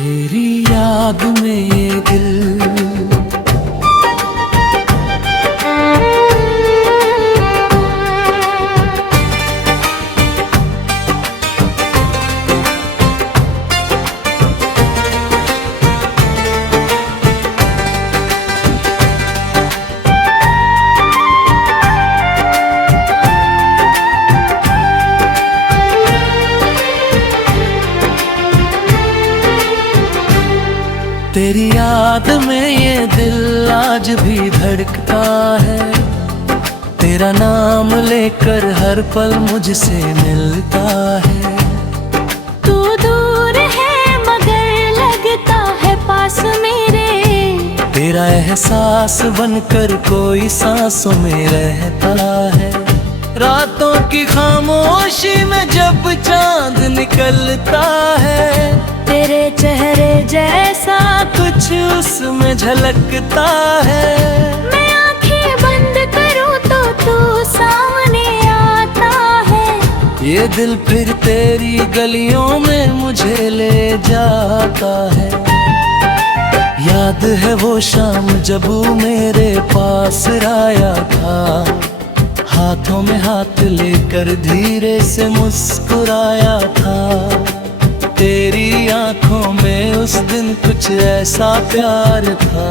तेरी याद में ये दिल तेरी याद में ये दिल आज भी धड़कता है। तेरा नाम लेकर हर पल मुझसे मिलता है। तू दूर है मगर लगता है पास मेरे। तेरा एहसास बनकर कोई सांसों में रहता है। रातों की खामोशी में जब चांद निकलता है, तेरे चेहरे जैसा कुछ उसमें झलकता है। मैं आंखें बंद करूं तो तू सामने आता है। ये दिल फिर तेरी गलियों में मुझे ले जाता है। याद है वो शाम जब वो मेरे पास आया था, हाथों में हाथ लेकर धीरे से मुस्कुराया था। तेरी आंखों में उस दिन कुछ ऐसा प्यार था,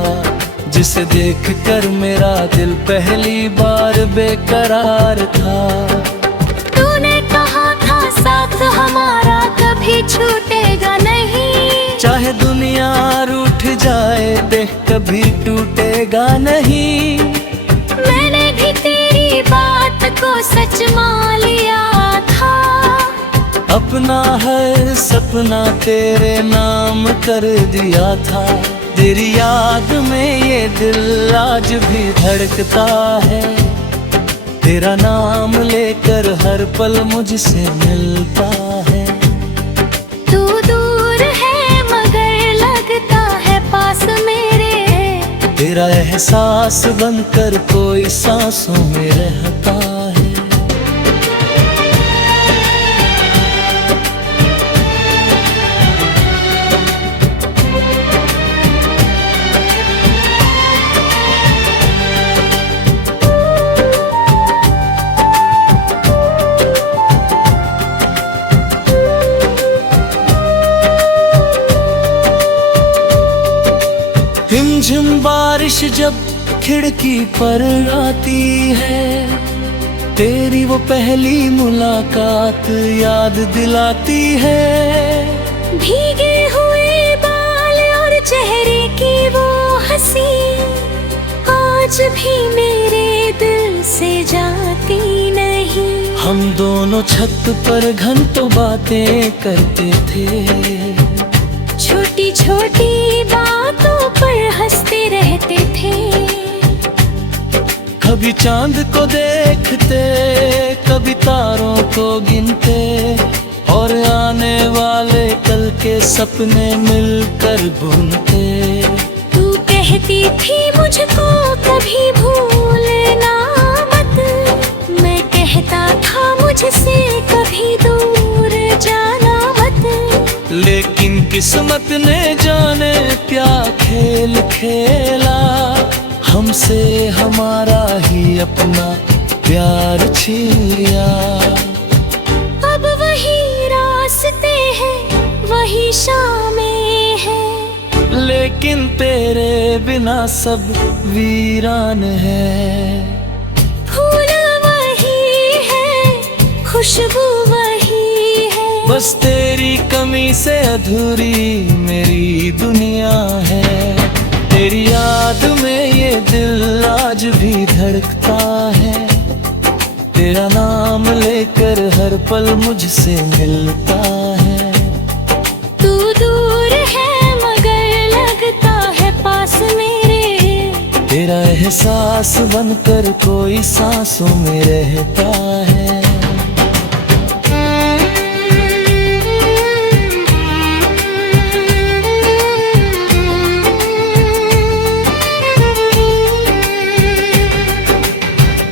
जिसे देखकर मेरा दिल पहली बार बेकरार था। तूने कहा था साथ हमारा कभी छूटेगा नहीं। चाहे दुनिया रूठ जाए देख कभी टूटेगा नहीं। मैंने भी तेरी बात को सच मान लिया था। अपना हर सपना तेरे नाम कर दिया था। तेरी याद में ये दिल आज भी धड़कता है। तेरा नाम लेकर हर पल मुझसे मिलता है। तू दूर है मगर लगता है पास मेरे। तेरा एहसास बनकर कोई सांसों में रहता है। रिमझिम बारिश जब खिड़की पर आती है, तेरी वो पहली मुलाकात याद दिलाती है। भीगे हुए बाल और चेहरे की वो हंसी आज भी मेरे दिल से जाती नहीं। हम दोनों छत पर घंटों बातें करते थे। छोटी छोटी बातों पर हंसते रहते थे। कभी चांद को देखते, कभी तारों को गिनते, और आने वाले कल के सपने मिलकर बुनते। तू कहती थी मुझको कभी भूलना मत। मैं कहता था मुझसे कभी दूर जाना मत। लेकिन किस्मत ने जाने क्या खेल खेला, हमसे हमारा ही अपना प्यार छीन लिया। अब वही रास्ते हैं वही शामें हैं, लेकिन तेरे बिना सब वीरान है। फूल वही है खुशबू वही है, बस तेरी कमी से अधूरी मेरी दुनिया है। तेरी याद में ये दिल आज भी धड़कता है। तेरा नाम लेकर हर पल मुझसे मिलता है। तू दूर है मगर लगता है पास मेरे। तेरा एहसास बनकर कोई सांसों में रहता है।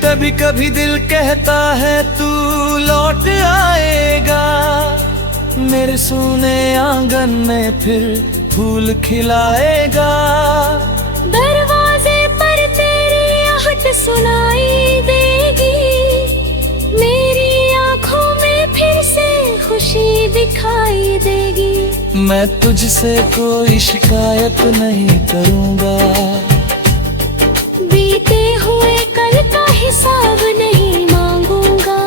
कभी कभी दिल कहता है तू लौट आएगा, मेरे सोने आंगन में फिर फूल खिलाएगा। दरवाजे पर तेरी आहट सुनाई देगी, मेरी आंखों में फिर से खुशी दिखाई देगी। मैं तुझसे कोई शिकायत नहीं करूँगा, बीते हुए कल का हिसाब नहीं मांगूंगा।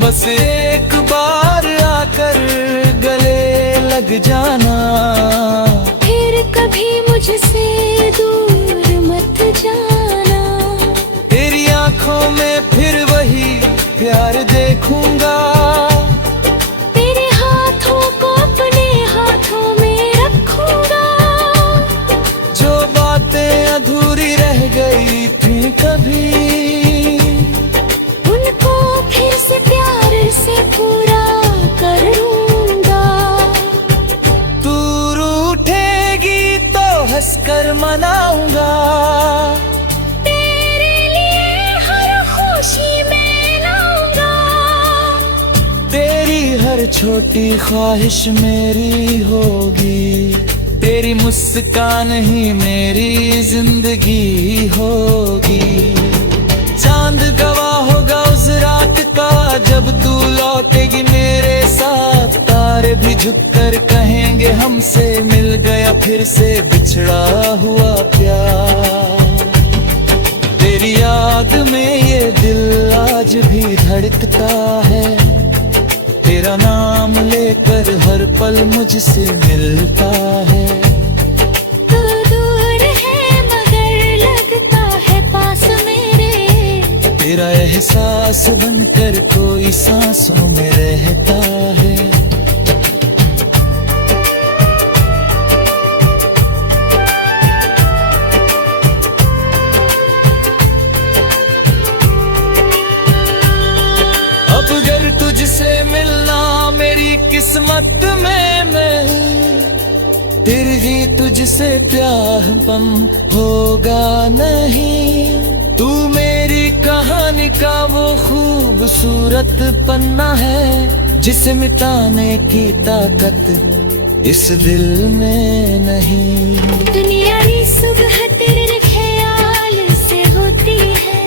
बस एक बार आकर गले लग जाना, फिर कभी मुझसे दूर मत जाना। तेरी आंखों में फिर वही प्यार देखूंगा, तेरे हाथों को अपने हाथों में रखूंगा। जो बातें अधूरी रह गई थी कभी, उनको फिर से प्यार से पूरा करूंगा। तू रूठेगी तो हंसकर मनाऊंगा, तेरे लिए हर खुशी में लाऊंगा। तेरी हर छोटी ख्वाहिश मेरी होगी, तेरी मुस्कान ही मेरी जिंदगी होगी। चांद गवाह होगा उस रात का जब तू लौटेगी मेरे साथ, तारे भी झुककर कहेंगे हमसे मिल गया फिर से बिछड़ा हुआ प्यार। तेरी याद में ये दिल आज भी धड़कता है, तेरा नाम लेकर हर पल मुझसे मिलता है। तू दूर है मगर लगता है पास मेरे, तेरा एहसास बनकर कोई सांसों में रहता है। अब अगर तुझसे मिलना मेरी किस्मत में मैं, फिर भी तुझसे प्यार बम होगा नहीं। तू मेरी कहानी का वो खूबसूरत पन्ना है, जिसे मिटाने की ताकत इस दिल में नहीं। दुनिया की सुबह तेरे ख्याल से होती है,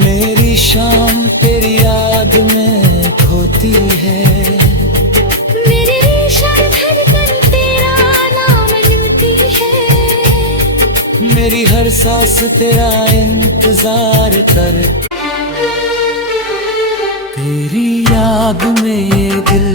मेरी शाम तेरी याद में खोती है। मेरी रेशम धड़कन तेरा नाम लूटी है, मेरी हर सांस तेरा इंतजार कर। तेरी याद में ये दिल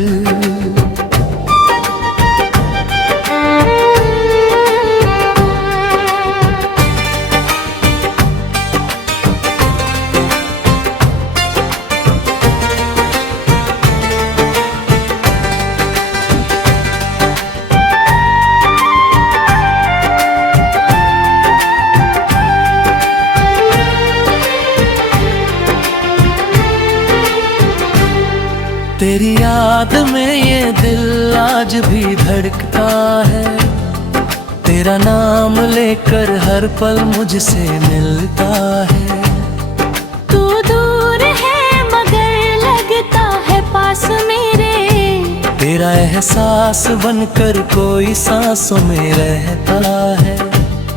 तेरी याद में ये दिल आज भी धड़कता है, तेरा नाम लेकर हर पल मुझसे मिलता है। तू दूर है मगर लगता है पास मेरे, तेरा एहसास बनकर कोई सांसों में रहता है।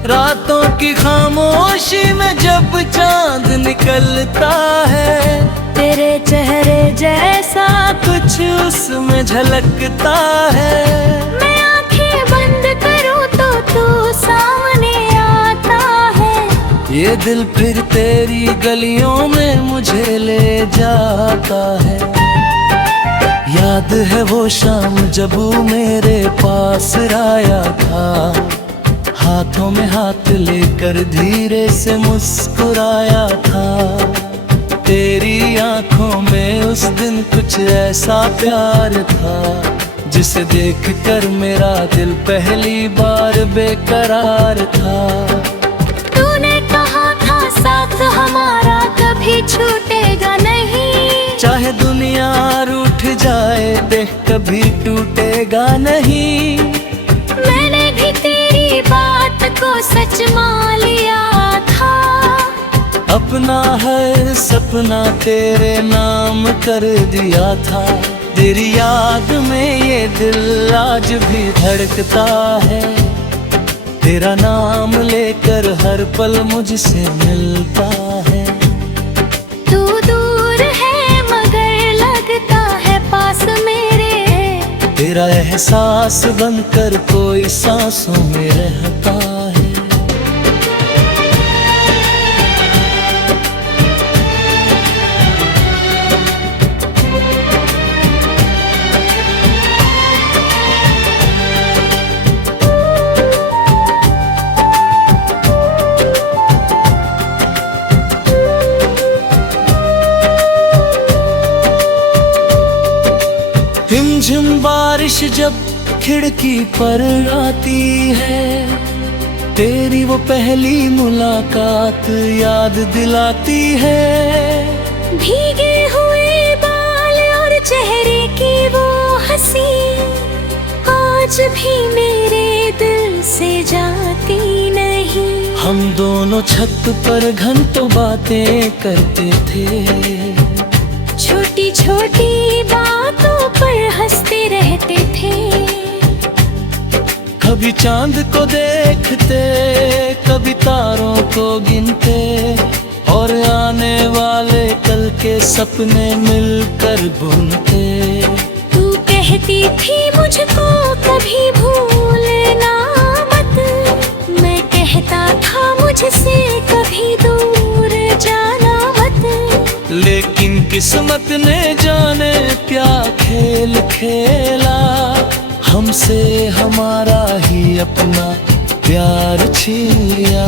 रातों की खामोशी में जब चांद निकलता है, तेरे चेहरे जैसा कुछ उसमें झलकता है। मैं आंखें बंद करूं तो तू सामने आता है, ये दिल फिर तेरी गलियों में मुझे ले जाता है। याद है वो शाम जब वो मेरे पास आया था, हाथों में हाथ लेकर धीरे से मुस्कुराया था। तेरी आंखों में उस दिन कुछ ऐसा प्यार था, जिसे देखकर मेरा दिल पहली बार बेकरार था। तूने कहा था साथ हमारा कभी छूटेगा नहीं, चाहे दुनिया रूठ जाए देख कभी टूटेगा नहीं। मैंने भी तेरी बात को सच मान लिया था, अपना हर सपना तेरे नाम कर दिया था। तेरी याद में ये दिल आज भी धड़कता है, तेरा नाम लेकर हर पल मुझसे मिलता है। तू दूर है मगर लगता है पास मेरे, तेरा एहसास बनकर कोई सांसों में रहता है। रिमझिम बारिश जब खिड़की पर आती है, तेरी वो पहली मुलाकात याद दिलाती है। भीगे हुए बाल और चेहरे की वो हंसी आज भी मेरे दिल से जाती नहीं। हम दोनों छत पर घंटों बातें करते थे, छोटी छोटी बातों पर हंसते रहते थे। कभी चांद को देखते, कभी तारों को गिनते, और आने वाले कल के सपने मिलकर बुनते। तू कहती थी मुझको कभी भूलना मत, मैं कहता था मुझसे कभी दूर जाना मत। लेकिन किस्मत ने जाने क्या खेल खेला, हमसे हमारा ही अपना प्यार छीन लिया।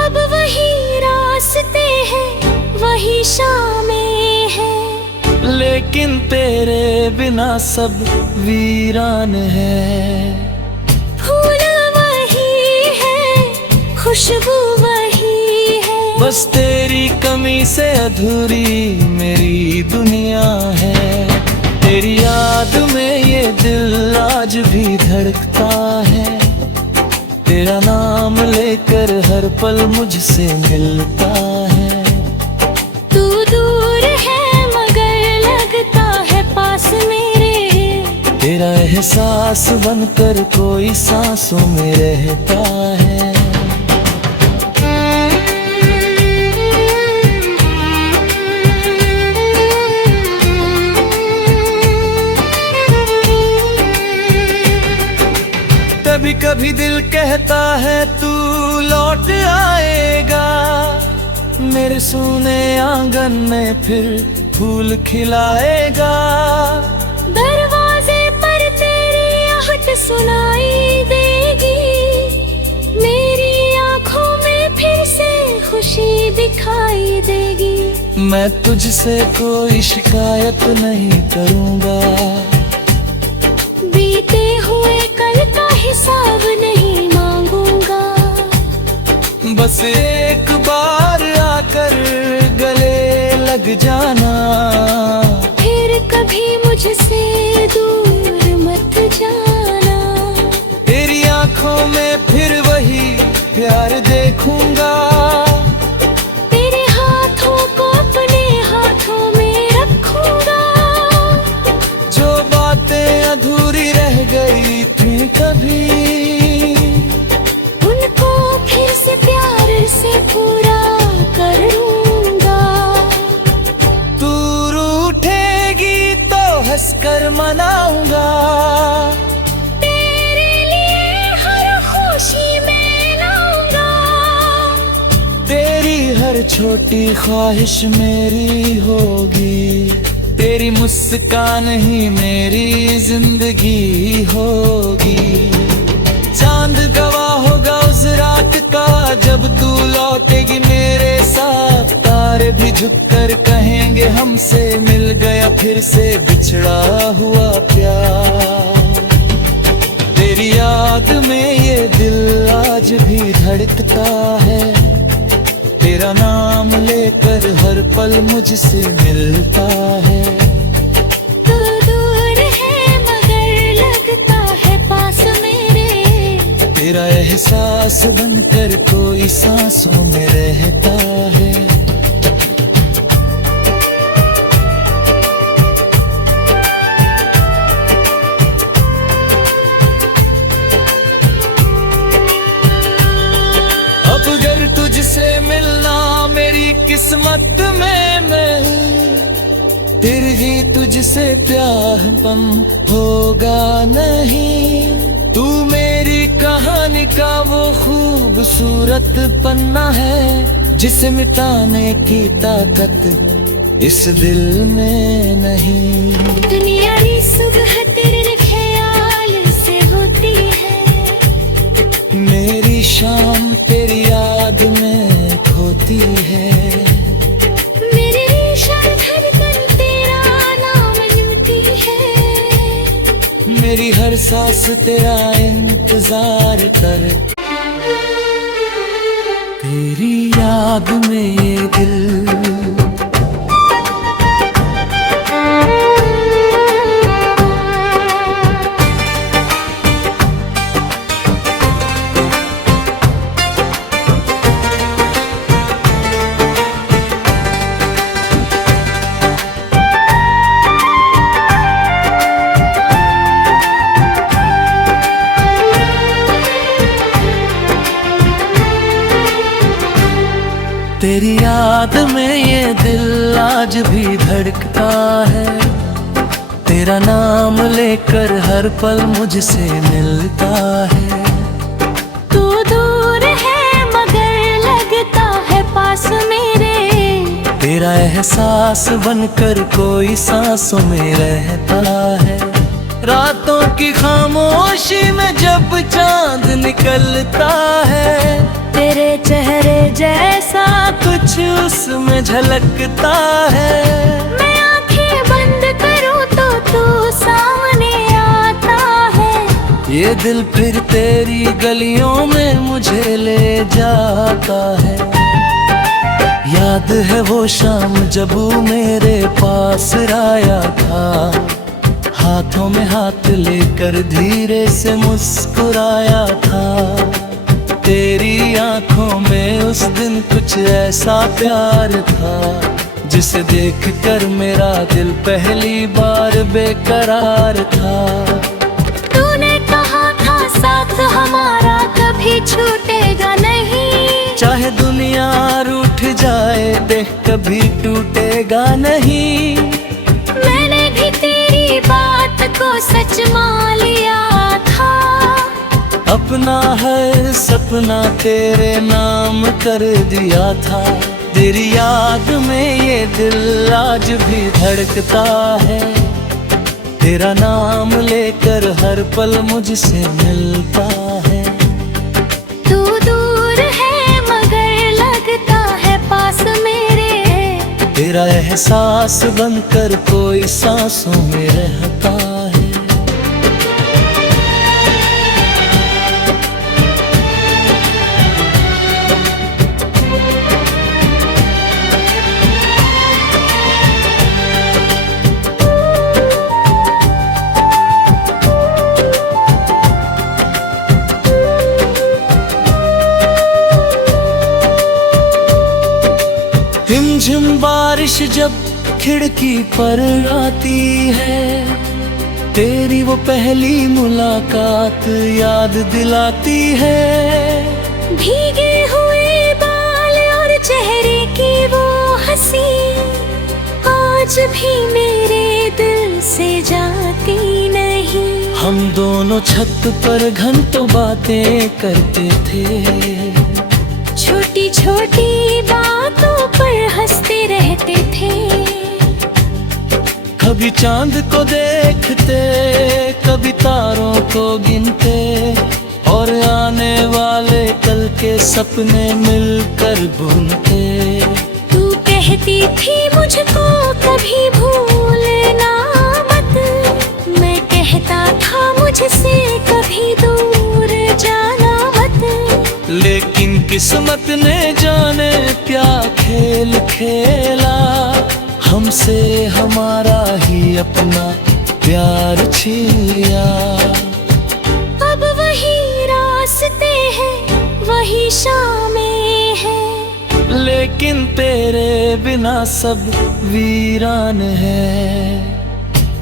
अब वही रास्ते हैं वही शामें हैं, लेकिन तेरे बिना सब वीरान है। फूल वही है खुशबू वही है, बस तेरी कमी से अधूरी मेरी दुनिया है। तेरी याद में ये दिल आज भी धड़कता है, तेरा नाम लेकर हर पल मुझसे मिलता है। तू दूर है मगर लगता है पास मेरे, तेरा एहसास बनकर कोई सांसों में रहता है। कभी कभी दिल कहता है तू लौट आएगा, मेरे सूने आंगन में फिर फूल खिलाएगा। दरवाजे पर तेरी आहट सुनाई देगी, मेरी आंखों में फिर से खुशी दिखाई देगी। मैं तुझसे कोई शिकायत नहीं करूँगा, बीते हुए कल का हिसाब नहीं मांगूंगा। बस एक बार आकर गले लग जाना, फिर कभी मुझसे दूर मत जाना। तेरी आंखों में फिर वही प्यार देखूंगा, तेरे हाथों को अपने हाथों में रखूंगा। जो बातें अधूरी रह गई थी कभी, उनको फिर से प्यार से पूरा करूंगा। तू रूठेगी तो हंसकर मनाऊंगा, तेरे लिए हर खुशी में लाऊंगा। तेरी हर छोटी ख्वाहिश मेरी होगी, तेरी मुस्कान ही मेरी जिंदगी होगी। चांद गवाह होगा उस रात का जब तू लौटेगी मेरे साथ, तारे भी झुककर कहेंगे हमसे मिल गया फिर से बिछड़ा हुआ प्यार। तेरी याद में ये दिल आज भी धड़कता है, तेरा नाम लेकर हर पल मुझसे मिलता है। तू दूर है मगर लगता है पास मेरे, तेरा एहसास बनकर कोई सांसों में रहता है। किस्मत में मैं हूँ, फिर ही तुझसे प्यार कम होगा नहीं। तू मेरी कहानी का वो खूबसूरत पन्ना है, जिसे मिटाने की ताकत इस दिल में नहीं। दुनिया की सुबह तेरे ख्याल से होती है, मेरी शाम तेरी याद में खोती है। मेरी धड़कन तेरा नाम लेती है, मेरी हर सांस तेरा इंतजार करे। तेरी याद में ये दिल तेरी याद में ये दिल आज भी धड़कता है। तेरा नाम लेकर हर पल मुझसे मिलता है। तू दूर है मगर लगता है पास मेरे, तेरा एहसास बनकर कोई सांसों में रहता है। रातों की खामोशी में जब चांद निकलता है, तेरे चेहरे जैसा कुछ उसमें झलकता है। मैं आंखें बंद करूं तो तू सामने आता है। ये दिल फिर तेरी गलियों में मुझे ले जाता है। याद है वो शाम जब वो मेरे पास आया था, हाथों में हाथ लेकर धीरे से मुस्कुराया था। तेरी आंखों में उस दिन कुछ ऐसा प्यार था, जिसे देखकर मेरा दिल पहली बार बेकरार था। तूने कहा था साथ हमारा कभी छूटेगा नहीं, चाहे दुनिया रूठ जाए देख कभी टूटेगा नहीं। मैंने भी तेरी बात को सच मान लिया था, अपना हर सपना तेरे नाम कर दिया था। तेरी याद में ये दिल आज भी धड़कता है। तेरा नाम लेकर हर पल मुझसे मिलता है। तू दूर है मगर लगता है पास मेरे, तेरा एहसास बनकर कोई सांसों में रहता है। रिमझिम बारिश जब खिड़की पर आती है, तेरी वो पहली मुलाकात याद दिलाती है। भीगे हुए बाल और चेहरे की वो हंसी आज भी मेरे दिल से जाती नहीं। हम दोनों छत पर घंटों बातें करते थे, छोटी छोटी बातों पर हंसते रहते थे। कभी चांद को देखते, कभी तारों को गिनते, और आने वाले कल के सपने मिलकर बुनते। तू कहती थी मुझको कभी भूलना मत, मैं कहता था मुझसे कभी दूर जाना मत। लेकिन किस्मत ने जाने क्या खेल खेला, हमसे हमारा ही अपना प्यार छीन लिया। अब वही रास्ते हैं वही शामें हैं, लेकिन तेरे बिना सब वीरान है।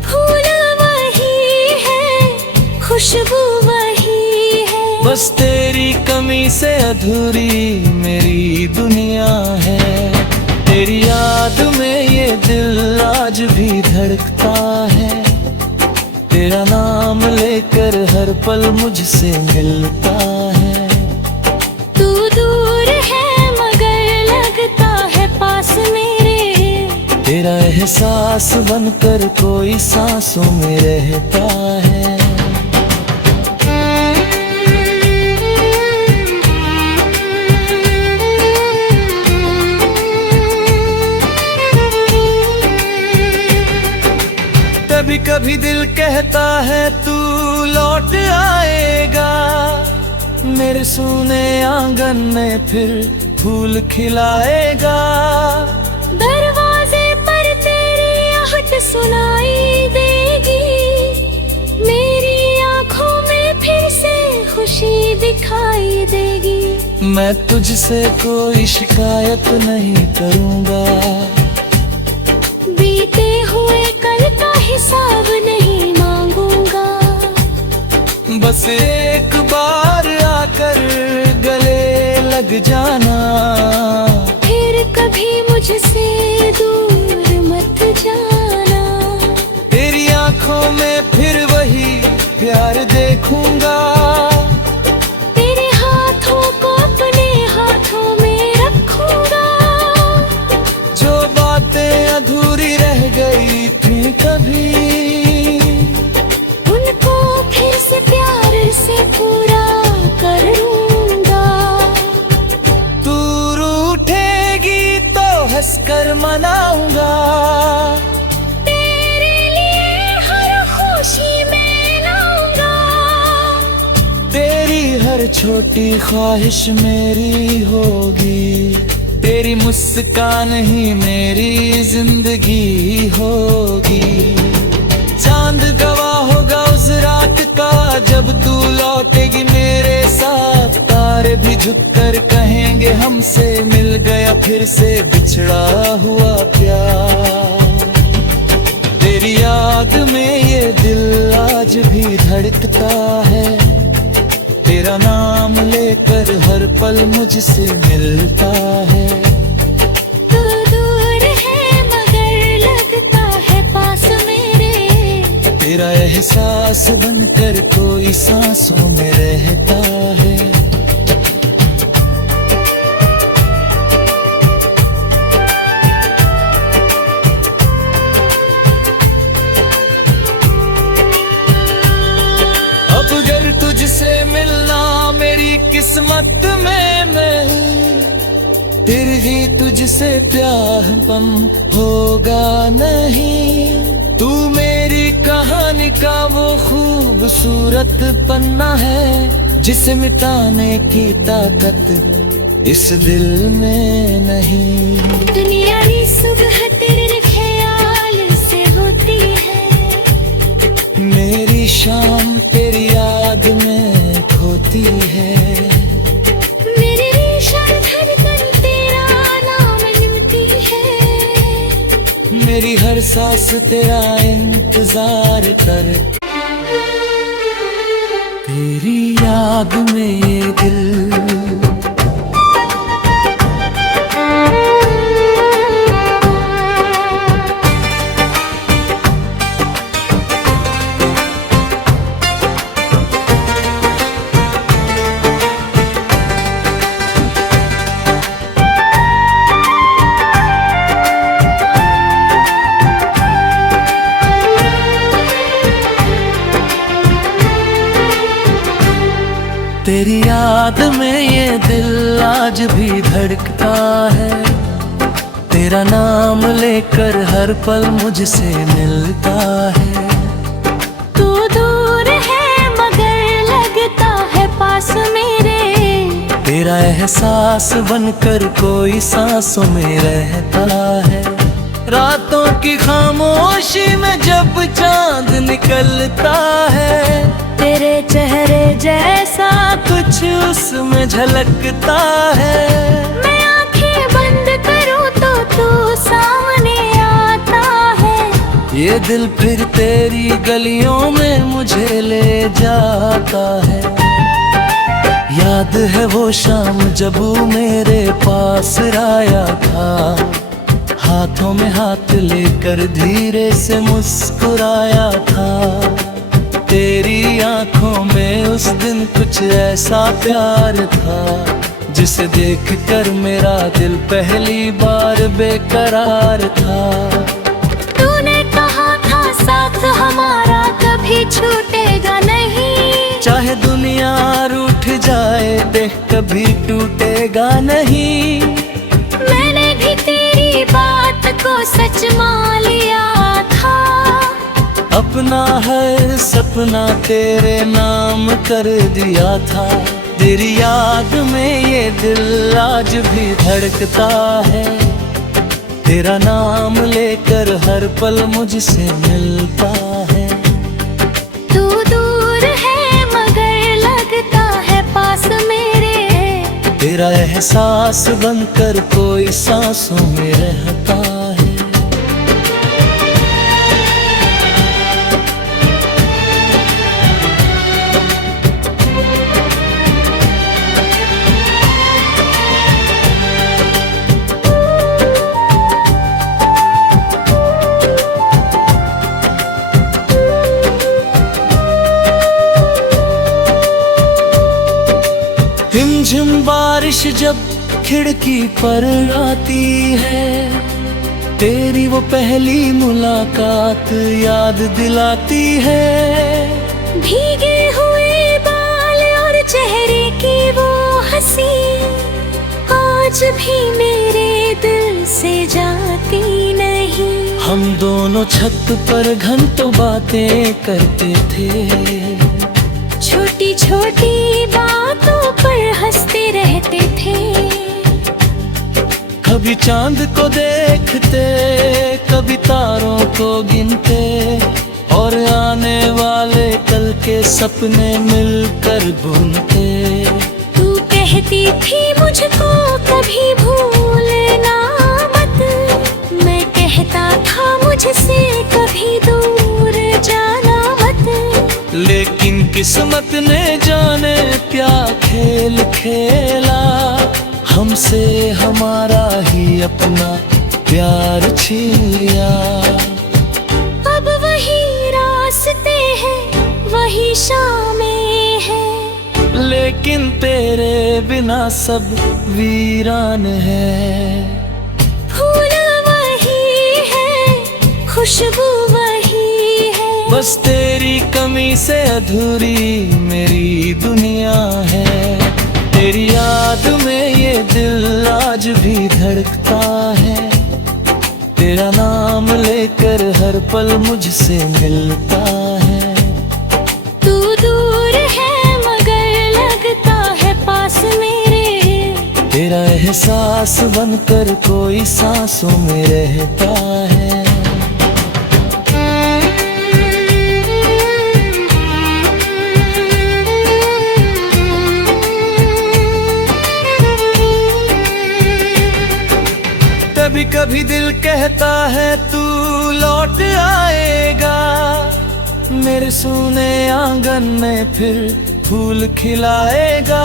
फूल वही है, खुशबू वही है, बस तेरी कमी से अधूरी मेरी दुनिया है। तेरी याद में ये दिल आज भी धड़कता है, तेरा नाम लेकर हर पल मुझसे मिलता है। तू दूर है मगर लगता है पास मेरे, तेरा एहसास बनकर कोई सांसों में रहता है। कभी कभी दिल कहता है तू लौट आएगा, मेरे सूने आंगन में फिर फूल खिलाएगा। दरवाजे पर तेरी आहट सुनाई देगी, मेरी आंखों में फिर से खुशी दिखाई देगी। मैं तुझसे कोई शिकायत नहीं करूँगा, बीते हुए कल का हिसाब नहीं मांगूंगा। बस एक बार आकर गले लग जाना, फिर कभी मुझसे दूर मत जाना। तेरी आंखों में फिर वही प्यार देखूंगा, तेरे हाथों को अपने हाथों में रखूंगा। जो बातें अधूरी रह गई थी कभी, उनको फिर से प्यार से पूरा करूंगा। तू रूठेगी तो हंसकर मनाऊंगा, तेरे लिए हर खुशी मैं लाऊंगा। तेरी हर छोटी ख्वाहिश मेरी होगी, तेरी मुस्कान ही मेरी जिंदगी होगी। चांद गवाह होगा उस रात का जब तू लौटेगी मेरे साथ, तारे भी झुककर कहेंगे हमसे मिल गया फिर से बिछड़ा हुआ प्यार। तेरी याद में ये दिल आज भी धड़कता है, तेरा नाम लेकर हर पल मुझसे मिलता है। तू दूर है मगर लगता है पास मेरे, तेरा एहसास बनकर कोई सांसों में रहता है। अब अगर तुझसे मिलना मेरी किस्मत में नहीं, फिर भी तुझसे प्यार पम होगा नहीं। तू मेरी कहानी का वो खूबसूरत पन्ना है, जिसे मिटाने की ताकत इस दिल में नहीं। दुनिया की सुबह तेरे ख्याल से होती है, मेरी शाम तेरी याद में खोती है। मेरी रेशम धड़कन तेरा नाम लिखती है, मेरी हर सांस तेरा इंतजार कर। तेरी याद में ये दिल तेरी याद में ये दिल आज भी धड़कता है, तेरा नाम लेकर हर पल मुझसे मिलता है। तू दूर है मगर लगता है पास मेरे, तेरा एहसास बनकर कोई सांसों में रहता है। रातों की खामोशी में जब चांद निकलता है, तेरे चेहरे जैसा कुछ उसमें झलकता है। मैं आंखें बंद करूं तो तू सामने आता है, ये दिल फिर तेरी गलियों में मुझे ले जाता है। याद है वो शाम जब वो मेरे पास आया था, हाथों में हाथ लेकर धीरे से मुस्कुराया था। तेरी आंखों में उस दिन कुछ ऐसा प्यार था जिसे देखकर मेरा दिल पहली बार बेकरार था। तूने कहा था साथ हमारा कभी छूटेगा नहीं, चाहे दुनिया रूठ जाए देख कभी टूटेगा नहीं। मैंने भी तेरी बात को सच मान लिया था। अपना हर सपना तेरे नाम कर दिया था। तेरी याद में ये दिल आज भी धड़कता है। तेरा नाम लेकर हर पल मुझसे मिलता है। तू दूर है मगर लगता है पास मेरे। तेरा एहसास बनकर कोई सांसों में रहता है। रिमझिम बारिश जब खिड़की पर आती है, तेरी वो पहली मुलाकात याद दिलाती है। भीगे हुए बाल और चेहरे की वो हंसी आज भी मेरे दिल से जाती नहीं। हम दोनों छत पर घंटों बातें करते थे। छोटी छोटी बातों पर हंसते रहते थे। कभी चांद को देखते, कभी तारों को गिनते, और आने वाले कल के सपने मिलकर बुनते। तू कहती थी मुझको कभी भूलना मत, मैं कहता था मुझसे कभी दूर जाना मत। लेकिन किस्मत ने जाने क्या खेल खेला, हमसे हमारा ही अपना प्यार छीन लिया। अब वही रास्ते हैं वही शामें हैं, लेकिन तेरे बिना सब वीरान है। फूल वही है खुशबू वही है, बस तेरी कमी से अधूरी मेरी दुनिया है। तेरी याद में ये दिल आज भी धड़कता है। तेरा नाम लेकर हर पल मुझसे मिलता है। तू दूर है मगर लगता है पास मेरे। तेरा एहसास बनकर कोई सांसों में रहता है। कभी कभी दिल कहता है तू लौट आएगा, मेरे सूने आंगन में फिर फूल खिलाएगा।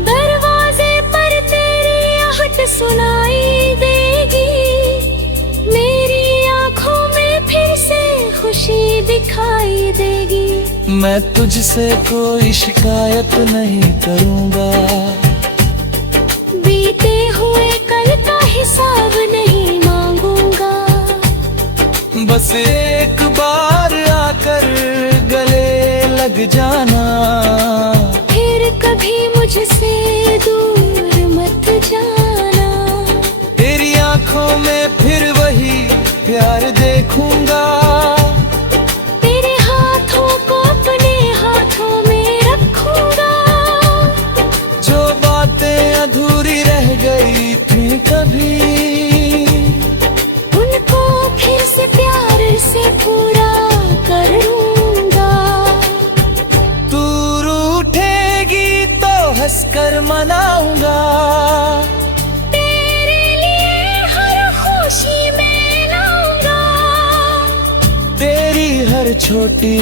दरवाजे पर तेरी आहट सुनाई देगी, मेरी आंखों में फिर से खुशी दिखाई देगी। मैं तुझसे कोई शिकायत नहीं करूँगा, बीते हुए कल का हिसाब नहीं मांगूंगा। बस एक बार आकर गले लग जाना, फिर कभी मुझसे दूर मत जाना। तेरी आंखों में फिर वही प्यार देखूंगा। तेरे हाथों को अपने हाथों में रखूंगा। जो बातें अधूरी रह गई थी कभी, उनको फिर से प्यार से पूरा करूंगा। तू रूठेगी तो हंसकर मनाऊंगा। तेरे लिए हर खुशी मैं लाऊंगा। तेरी हर छोटी